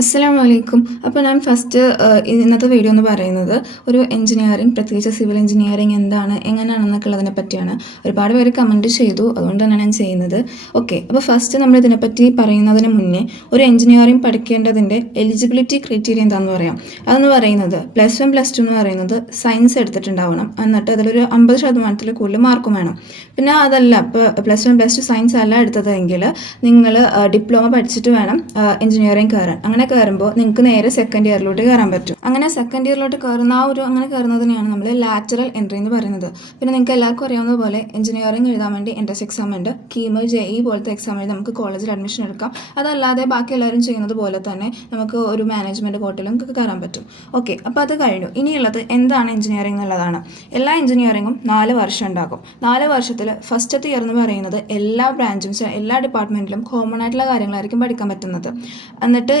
അസ്സലാമു അലൈക്കും. അപ്പോൾ ഞാൻ ഫസ്റ്റ് ഇന്നത്തെ വീഡിയോ എന്ന് പറയുന്നത് ഒരു എഞ്ചിനീയറിംഗ്, പ്രത്യേകിച്ച് സിവിൽ എഞ്ചിനീയറിംഗ് എന്താണ്, എങ്ങനെയാണെന്നൊക്കെ ഉള്ളതിനെ പറ്റിയാണ്. ഒരുപാട് പേര് കമൻറ്റ് ചെയ്തു, അതുകൊണ്ടാണ് ഞാൻ ചെയ്യുന്നത്. ഓക്കെ, അപ്പോൾ ഫസ്റ്റ് നമ്മൾ ഇതിനെപ്പറ്റി പറയുന്നതിന് മുന്നേ ഒരു എഞ്ചിനീയറിംഗ് പഠിക്കേണ്ടതിൻ്റെ എലിജിബിലിറ്റി ക്രൈറ്റീരിയ എന്താണെന്ന് പറയാം. അതെന്ന് പറയുന്നത് +1 +2 എന്ന് പറയുന്നത് സയൻസ് എടുത്തിട്ടുണ്ടാവണം, എന്നിട്ട് അതിലൊരു 50% കൂടുതൽ മാർക്കും വേണം. പിന്നെ അതല്ല, ഇപ്പോൾ +1 +2 സയൻസ് അല്ല എടുത്തതെങ്കിൽ നിങ്ങൾ ഡിപ്ലോമ പഠിച്ചിട്ട് വേണം എഞ്ചിനീയറിംഗ് കയറാൻ. അങ്ങനെ കയറുമ്പോൾ നിങ്ങൾക്ക് നേരെ സെക്കൻഡ് ഇയറിലോട്ട് കയറാൻ പറ്റും. അങ്ങനെ സെക്കൻഡ് ഇയറിലോട്ട് കയറുന്ന അങ്ങനെ കയറുന്നതിനെയാണ് നമ്മൾ ലാറ്ററൽ എൻട്രി എന്ന് പറയുന്നത്. പിന്നെ നിങ്ങൾക്ക് എല്ലാവർക്കും അറിയാവുന്ന പോലെ എഞ്ചിനീയറിംഗ് എഴുതാൻ വേണ്ടി എൻട്രൻസ് എക്സാം ഉണ്ട്. കീം, JEE പോലത്തെ എക്സാം എഴുതി നമുക്ക് കോളേജിൽ അഡ്മിഷൻ എടുക്കാം. അതല്ലാതെ ബാക്കി എല്ലാവരും ചെയ്യുന്നത് പോലെ തന്നെ നമുക്ക് ഒരു മാനേജ്മെൻറ്റ് കോട്ടയിലും കയറാൻ പറ്റും. ഓക്കെ, അപ്പോൾ അത് കഴിഞ്ഞു. ഇനിയുള്ളത് എന്താണ് എഞ്ചിനീയറിംഗ് എന്നുള്ളതാണ്. എല്ലാ എഞ്ചിനീയറിംഗും 4 വർഷം ഉണ്ടാകും. 4 വർഷത്തിൽ ഫസ്റ്റത്തെ ഇയർ എന്ന് പറയുന്നത് എല്ലാ ബ്രാഞ്ചും എല്ലാ ഡിപ്പാർട്ട്മെൻറ്റിലും കോമൺ ആയിട്ടുള്ള കാര്യങ്ങളായിരിക്കും പഠിക്കാൻ പറ്റുന്നത്. എന്നിട്ട്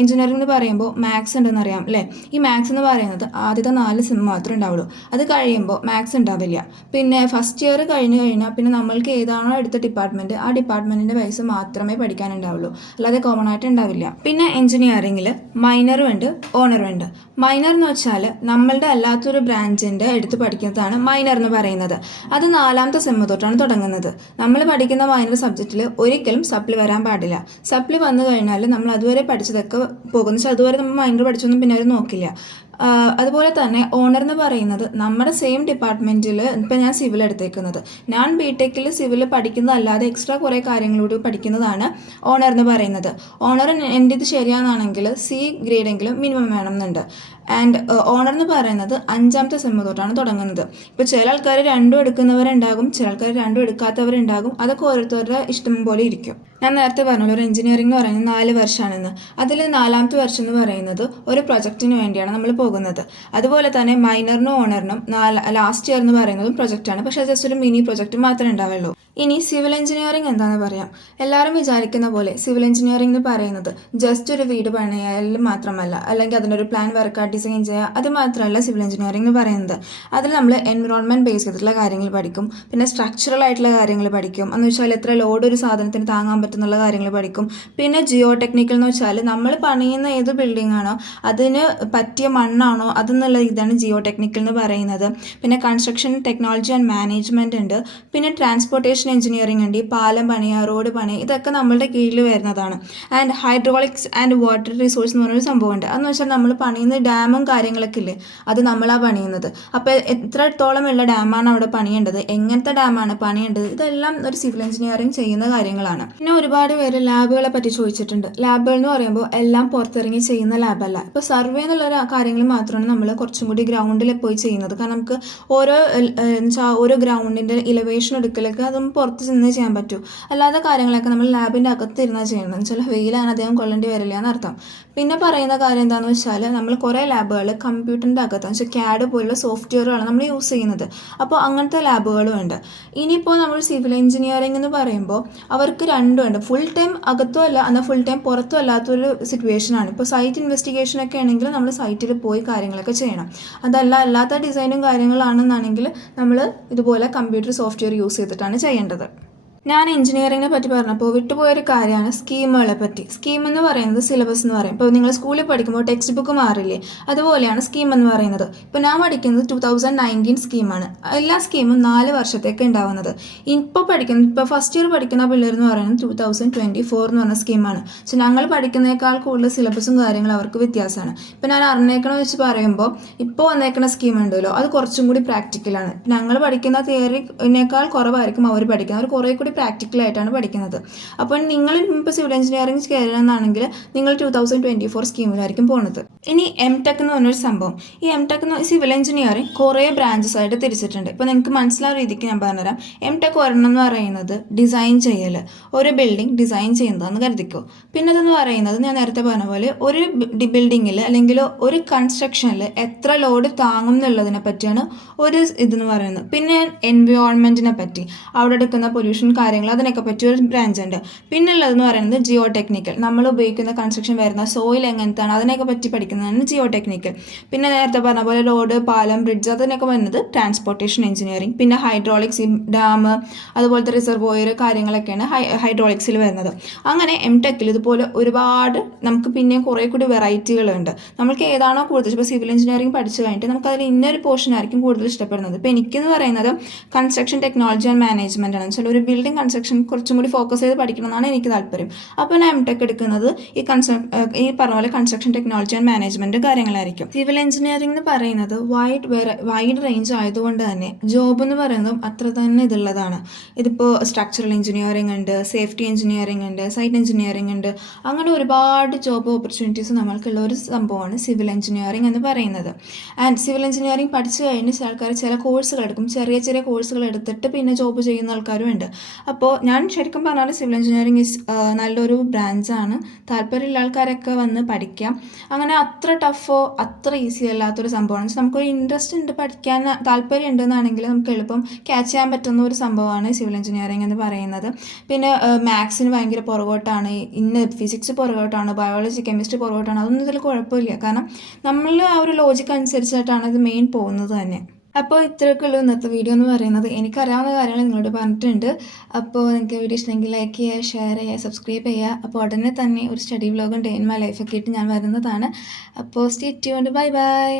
എഞ്ചിനീയറിംഗ് എന്ന് പറയുമ്പോൾ മാത്സ് ഉണ്ടെന്ന് അറിയാം അല്ലേ. ഈ മാത്സ് എന്ന് പറയുന്നത് ആദ്യത്തെ 4 സെം മാത്രമേ ഉണ്ടാവുള്ളൂ. അത് കഴിയുമ്പോൾ മാത്സ് ഉണ്ടാവില്ല. പിന്നെ ഫസ്റ്റ് ഇയർ കഴിഞ്ഞ് കഴിഞ്ഞാൽ പിന്നെ നമ്മൾക്ക് ഏതാണോ എടുത്ത ഡിപ്പാർട്ട്മെൻറ്റ്, ആ ഡിപ്പാർട്ട്മെൻറ്റിൻ്റെ വയസ്സ് മാത്രമേ പഠിക്കാനുണ്ടാവുള്ളൂ, അല്ലാതെ കോമൺ ആയിട്ട് ഉണ്ടാവില്ല. പിന്നെ എഞ്ചിനീയറിംഗിൽ മൈനറും ഉണ്ട്, ഓണറും ഉണ്ട്. മൈനർ എന്ന് വെച്ചാൽ നമ്മളുടെ അല്ലാത്തൊരു ബ്രാഞ്ചിൻ്റെ എടുത്ത് പഠിക്കുന്നതാണ് മൈനർ എന്ന് പറയുന്നത്. അത് 4ാമത്തെ സെം തൊട്ടാണ് തുടങ്ങുന്നത്. നമ്മൾ പഠിക്കുന്ന മൈനർ സബ്ജക്റ്റിൽ ഒരിക്കലും സപ്ലി വരാൻ പാടില്ല. സപ്ലി വന്നു കഴിഞ്ഞാൽ നമ്മൾ അതുവരെ പഠിച്ചതൊക്കെ പോകുന്നു വെച്ചാൽ അതുവരെ നമ്മൾ മൈനർ പഠിച്ചൊന്നും പിന്നെ അവർ നോക്കില്ല. അതുപോലെ തന്നെ ഓണർ എന്ന് പറയുന്നത് നമ്മുടെ സെയിം ഡിപ്പാർട്ട്മെൻറ്റിൽ, ഇപ്പം ഞാൻ സിവിൽ എടുത്തേക്കുന്നത്, ഞാൻ BTechൽ സിവിൽ പഠിക്കുന്നതല്ലാതെ എക്സ്ട്രാ കുറേ കാര്യങ്ങളോട് പഠിക്കുന്നതാണ് ഓണർ എന്ന് പറയുന്നത്. ഓണർ എൻ്റെ ഇത് ശരിയാണെന്നാണെങ്കിൽ C ഗ്രേഡെങ്കിലും മിനിമം വേണമെന്നുണ്ട്. ആൻഡ് ഓണർ എന്ന് പറയുന്നത് 5ാമത്തെ സെം തൊട്ടാണ് തുടങ്ങുന്നത്. ഇപ്പോൾ ചില ആൾക്കാർ 2 എടുക്കുന്നവരുണ്ടാകും, ചില ആൾക്കാർ 2 എടുക്കാത്തവരുണ്ടാകും. അതൊക്കെ ഓരോരുത്തരുടെ ഇഷ്ടം പോലെ ഇരിക്കും. ഞാൻ നേരത്തെ പറഞ്ഞല്ലോ ഒരു എഞ്ചിനീയറിംഗ് എന്ന് പറയുന്നത് 4 വർഷമാണെന്ന്. അതിൽ 4ാമത്തെ വർഷം എന്ന് പറയുന്നത് ഒരു പ്രൊജക്റ്റിന് വേണ്ടിയാണ് നമ്മൾ പോകുന്നത്. അതുപോലെ തന്നെ മൈനറിനും ഓണറിനും ലാസ്റ്റ് ഇയർ എന്ന് പറയുന്നതും പ്രൊജക്റ്റാണ്. പക്ഷേ ജസ്റ്റ് ഒരു മിനി പ്രൊജക്റ്റ് മാത്രമേ ഉണ്ടാവുള്ളൂ. ഇനി സിവിൽ എഞ്ചിനീയറിംഗ് എന്താണെന്ന് പറയാം. എല്ലാവരും വിചാരിക്കുന്ന പോലെ സിവിൽ എഞ്ചിനീയറിംഗ് എന്ന് പറയുന്നത് ജസ്റ്റ് ഒരു വീട് പണിയാലും മാത്രമല്ല, അല്ലെങ്കിൽ അതിനൊരു പ്ലാൻ വർക്ക് ഡിസൈൻ ചെയ്യുക, അത് മാത്രമല്ല സിവിൽ എഞ്ചിനീയറിംഗ് എന്ന് പറയുന്നത്. അതിൽ നമ്മൾ എൻവിറോൺമെൻറ്റ് ബേസ് ചെയ്തിട്ടുള്ള കാര്യങ്ങൾ പഠിക്കും. പിന്നെ സ്ട്രക്ചറൽ ആയിട്ടുള്ള കാര്യങ്ങൾ പഠിക്കും. എന്ന് വെച്ചാൽ എത്ര ലോഡ് ഒരു സാധനത്തിന് താങ്ങാൻ പറ്റുന്നുള്ള കാര്യങ്ങൾ പഠിക്കും. പിന്നെ ജിയോ ടെക്നിക്കൽ എന്ന് വെച്ചാൽ നമ്മൾ പണിയുന്ന ഏത് ബിൽഡിംഗ് ആണോ അതിന് പറ്റിയ മണ്ണാണോ അതെന്നുള്ള ഇതാണ് ജിയോ ടെക്നിക്കൽ എന്ന് പറയുന്നത്. പിന്നെ കൺസ്ട്രക്ഷൻ ടെക്നോളജി ആൻഡ് മാനേജ്മെൻറ്റ് ഉണ്ട്. പിന്നെ ട്രാൻസ്പോർട്ടേഷൻ എഞ്ചിനീയറിംഗ് ഉണ്ട്. ഈ പാലം പണിയുക, റോഡ് പണിയുക, ഇതൊക്കെ നമ്മളുടെ കീഴിൽ വരുന്നതാണ്. And hydraulics and water resource എന്ന് പറഞ്ഞൊരു സംഭവമുണ്ട്. അതെന്ന് വെച്ചാൽ നമ്മൾ പണിയുന്ന ഡാമും കാര്യങ്ങളൊക്കെ ഇല്ലേ, അത് നമ്മളാണ് പണിയുന്നത്. അപ്പോൾ എത്രത്തോളം ഉള്ള ഡാമാണ് അവിടെ പണിയേണ്ടത്, എങ്ങനത്തെ ഡാമാണ് പണിയേണ്ടത്, ഇതെല്ലാം ഒരു സിവിൽ എഞ്ചിനീയറിംഗ് ചെയ്യുന്ന കാര്യങ്ങളാണ്. പിന്നെ ഒരുപാട് പേര് ലാബുകളെ പറ്റി ചോദിച്ചിട്ടുണ്ട്. ലാബുകൾ എന്ന് പറയുമ്പോൾ എല്ലാം പുറത്തിറങ്ങി ചെയ്യുന്ന ലാബല്ല. ഇപ്പോൾ സർവേ എന്നുള്ള കാര്യങ്ങൾ മാത്രമാണ് നമ്മൾ കുറച്ചും കൂടി ഗ്രൗണ്ടിൽ പോയി ചെയ്യുന്നത്. കാരണം നമുക്ക് ഓരോ ഗ്രൗണ്ടിൻ്റെ ഇലവേഷൻ എടുക്കലൊക്കെ അതും പുറത്ത് നിന്ന് ചെയ്യാൻ പറ്റും. അല്ലാത്ത കാര്യങ്ങളൊക്കെ നമ്മൾ ലാബിൻ്റെ അകത്ത് ഇരുന്നാൽ ചെയ്യണം. എന്ന് വെച്ചാൽ വെയിലാണ് അദ്ദേഹം കൊള്ളേണ്ടി വരില്ല എന്നർത്ഥം. പിന്നെ പറയുന്ന കാര്യം എന്താണെന്ന് വെച്ചാൽ നമ്മൾ കുറേ ലാബുകൾ കമ്പ്യൂട്ടറിൻ്റെ അകത്താണ് വെച്ചാൽ CAD പോലുള്ള സോഫ്റ്റ്വെയറുകളാണ് നമ്മൾ യൂസ് ചെയ്യുന്നത്. അപ്പോൾ അങ്ങനത്തെ ലാബുകളും ഉണ്ട്. ഇനിയിപ്പോൾ നമ്മൾ സിവിൽ എഞ്ചിനീയറിംഗ് എന്ന് പറയുമ്പോൾ അവർക്ക് രണ്ടും ഉണ്ട്. ഫുൾ ടൈം അകത്തും അല്ല, എന്നാൽ ഫുൾ ടൈം പുറത്തും അല്ലാത്തൊരു സിറ്റുവേഷനാണ്. ഇപ്പോൾ സൈറ്റ് ഇൻവെസ്റ്റിഗേഷനൊക്കെ ആണെങ്കിൽ നമ്മൾ സൈറ്റിൽ പോയി കാര്യങ്ങളൊക്കെ ചെയ്യണം. അല്ലാത്ത ഡിസൈനും കാര്യങ്ങളാണെന്നാണെങ്കിൽ നമ്മൾ ഇതുപോലെ കമ്പ്യൂട്ടർ സോഫ്റ്റ്വെയർ യൂസ് ചെയ്തിട്ടാണ് ചെയ്യേണ്ടത്. ഞാൻ എഞ്ചിനീയറിങ്ങിനെ പറ്റി പറഞ്ഞപ്പോൾ വിട്ടുപോയൊരു കാര്യമാണ് സ്കീമുകളെ പറ്റി. സ്കീം എന്ന് പറയുന്നത് സിലബസ് എന്ന് പറയും. ഇപ്പോൾ നിങ്ങൾ സ്കൂളിൽ പഠിക്കുമ്പോൾ ടെക്സ്റ്റ് ബുക്ക് മാറില്ലേ, അതുപോലെയാണ് സ്കീം എന്ന് പറയുന്നത്. ഇപ്പോൾ ഞാൻ പഠിക്കുന്നത് 2019 സ്കീമാണ്. എല്ലാ സ്കീമും 4 വർഷത്തേക്ക് ഉണ്ടാവുന്നത്. ഇപ്പോൾ ഫസ്റ്റ് ഇയർ പഠിക്കുന്ന പിള്ളേർ എന്ന് പറയുന്നത് 2024 എന്ന് പറഞ്ഞ സ്കീമാണ്. പക്ഷെ ഞങ്ങൾ പഠിക്കുന്നതിനേക്കാൾ കൂടുതൽ സിലബസും കാര്യങ്ങളും അവർക്ക് വ്യത്യാസമാണ്. ഇപ്പോൾ ഞാൻ അറിഞ്ഞേക്കണ വെച്ച് പറയുമ്പോൾ ഇപ്പോൾ വന്നേക്കുന്ന സ്കീം ഉണ്ടല്ലോ, അത് കുറച്ചും കൂടി പ്രാക്ടിക്കലാണ്. ഞങ്ങൾ പഠിക്കുന്ന തിയറിനേക്കാൾ കുറവായിരിക്കും അവർ പഠിക്കുന്നത്. അവർ കുറേ കൂടി പ്രാക്ടിക്കലായിട്ടാണ് പഠിക്കുന്നത്. അപ്പോൾ നിങ്ങൾ ഇപ്പോൾ സിവിൽ എഞ്ചിനീയറിംഗ് കയറണമെന്നാണെങ്കിൽ നിങ്ങൾ 2024 സ്കീമിലായിരിക്കും പോകുന്നത്. ഇനി MTech എന്ന് പറഞ്ഞൊരു സംഭവം. ഈ MTech എന്ന് സിവിൽ എഞ്ചിനീയറിംഗ് കുറേ ബ്രാഞ്ചസ് ആയിട്ട് തിരിച്ചിട്ടുണ്ട്. ഇപ്പോൾ നിങ്ങൾക്ക് മനസ്സിലാവുന്ന രീതിക്ക് ഞാൻ പറഞ്ഞുതരാം. MTech ഒരെണ്ണം എന്ന് പറയുന്നത് ഡിസൈൻ ചെയ്യൽ, ഒരു ബിൽഡിംഗ് ഡിസൈൻ ചെയ്യുന്നതെന്ന് കരുതിക്കോ. പിന്നെ അതെന്ന് പറയുന്നത് ഞാൻ നേരത്തെ പറഞ്ഞ പോലെ ഒരു ബിൽഡിങ്ങിൽ അല്ലെങ്കിൽ ഒരു കൺസ്ട്രക്ഷനിൽ എത്ര ലോഡ് താങ്ങും എന്നുള്ളതിനെ പറ്റിയാണ് ഒരു ഇതെന്ന് പറയുന്നത്. പിന്നെ എൻവയോൺമെൻറ്റിനെ പറ്റി, അവിടെ എടുക്കുന്ന പൊല്യൂഷൻ കാര്യങ്ങൾ അതിനൊക്കെ പറ്റിയ ഒരു ബ്രാഞ്ച് ഉണ്ട്. പിന്നെ ഉള്ളതെന്ന് പറയുന്നത് ജിയോ ടെക്നിക്കൽ, നമ്മൾ ഉപയോഗിക്കുന്ന കൺസ്ട്രക്ഷൻ വരുന്ന സോയിൽ എങ്ങനത്താണ് അതിനൊക്കെ പറ്റി പഠിക്കുന്നതാണ് ജിയോ ടെക്നിക്കൽ. പിന്നെ നേരത്തെ പറഞ്ഞ പോലെ റോഡ്, പാലം, ബ്രിഡ്ജ് അതിനൊക്കെ വരുന്നത് ട്രാൻസ്പോർട്ടേഷൻ എഞ്ചിനീയറിംഗ്. പിന്നെ ഹൈഡ്രോളിക്സ്, ഡാം, അതുപോലത്തെ റിസർവോയർ കാര്യങ്ങളൊക്കെയാണ് ഹൈഡ്രോളിക്സിൽ വരുന്നത്. അങ്ങനെ ടെക്കിൽ ഇതുപോലെ ഒരുപാട് നമുക്ക് പിന്നെയും കുറേ കൂടി വെറൈറ്റികളുണ്ട്. നമുക്ക് ഏതാണോ കൂടുതൽ, ഇപ്പോൾ സിവിൽ എഞ്ചിനീയറിംഗ് പഠിച്ചു കഴിഞ്ഞിട്ട് നമുക്കതിൽ ഇന്നൊരു പോർഷൻ ആയിരിക്കും കൂടുതൽ ഇഷ്ടപ്പെടുന്നത്. ഇപ്പോൾ എനിക്കെന്ന് പറയുന്നത് കൺസ്ട്രക്ഷൻ ടെക്നോളജി ആൻഡ് മാനേജ്മെൻ്റ് ആണ്. വെച്ചാൽ ഒരു ബിൽഡിംഗ് കൺസ്ട്രക്ഷൻ കുറച്ചും കൂടി ഫോക്കസ് ചെയ്ത് പഠിക്കണമെന്നാണ് എനിക്ക് താല്പര്യം. അപ്പോൾ ഞാൻ ടെക് എടുക്കുന്നത് ഈ പറഞ്ഞ പോലെ കൺസ്ട്രക്ഷൻ ടെക്നോളജി ആൻഡ് മാനേജ്മെൻറ്റ് കാര്യങ്ങളായിരിക്കും. സിവിൽ എഞ്ചിനീയറിംഗ് എന്ന് പറയുന്നത് വൈഡ് റേഞ്ച് ആയതുകൊണ്ട് തന്നെ ജോബ് എന്ന് പറയുന്നതും അത്ര തന്നെ ഇതുള്ളതാണ്. ഇതിപ്പോൾ സ്ട്രക്ചറൽ എഞ്ചിനീയറിംഗ് ഉണ്ട്, സേഫ്റ്റി എഞ്ചിനീയറിംഗ് ഉണ്ട്, സൈറ്റ് എഞ്ചിനീയറിംഗ് ഉണ്ട്. അങ്ങനെ ഒരുപാട് ജോബ് ഓപ്പർച്യൂണിറ്റീസ് നമ്മൾക്കുള്ള ഒരു സംഭവമാണ് സിവിൽ എഞ്ചിനീയറിംഗ് എന്ന് പറയുന്നത്. ആൻഡ് സിവിൽ എഞ്ചിനീയറിംഗ് പഠിച്ചു കഴിഞ്ഞ് ചില ആൾക്കാർ ചില കോഴ്സുകൾ എടുക്കും, ചെറിയ ചെറിയ കോഴ്സുകൾ എടുത്തിട്ട് പിന്നെ ജോബ് ചെയ്യുന്ന ആൾക്കാരും ഉണ്ട്. അപ്പോൾ ഞാൻ ശരിക്കും പറഞ്ഞാൽ സിവിൽ എഞ്ചിനീയറിംഗ് നല്ലൊരു ബ്രാഞ്ചാണ്. താല്പര്യമുള്ള ആൾക്കാരൊക്കെ വന്ന് പഠിക്കാം. അങ്ങനെ അത്ര ടഫോ അത്ര ഈസി അല്ലാത്തൊരു സംഭവമാണ്. നമുക്കൊരു ഇൻട്രസ്റ്റ് ഉണ്ട്, പഠിക്കാൻ താല്പര്യം ഉണ്ടെന്നാണെങ്കിൽ നമുക്ക് എളുപ്പം ക്യാച്ച് ചെയ്യാൻ പറ്റുന്ന ഒരു സംഭവമാണ് സിവിൽ എഞ്ചിനീയറിംഗ് എന്ന് പറയുന്നത്. പിന്നെ മാത്സിന് ഭയങ്കര പുറകോട്ടാണ്, ഫിസിക്സ് പുറകോട്ടാണ്, ബയോളജി, കെമിസ്ട്രി പുറകോട്ടാണ്, അതൊന്നും ഇതിൽ കുഴപ്പമില്ല. കാരണം നമ്മൾ ആ ഒരു ലോജിക്ക് അനുസരിച്ചിട്ടാണ് ഇത് മെയിൻ പോകുന്നത് തന്നെ. അപ്പോൾ ഇത്രയൊക്കെ ഉള്ളൂ ഇന്നത്തെ വീഡിയോ എന്ന് പറയുന്നത്. എനിക്കറിയാവുന്ന കാര്യങ്ങൾ നിങ്ങളോട് പറഞ്ഞിട്ടുണ്ട്. അപ്പോൾ നിങ്ങൾക്ക് വീഡിയോ ഇഷ്ടമെങ്കിൽ ലൈക്ക് ചെയ്യുക, ഷെയർ ചെയ്യുക, സബ്സ്ക്രൈബ് ചെയ്യുക. അപ്പോൾ ഉടനെ തന്നെ ഒരു സ്റ്റഡി വ്ലോഗും ഡേ ഇൻ മൈ ലൈഫൊക്കെ ആയിട്ട് ഞാൻ വരുന്നതാണ്. അപ്പോൾ സ്റ്റേ ട്യൂൺഡ്. Bye bye.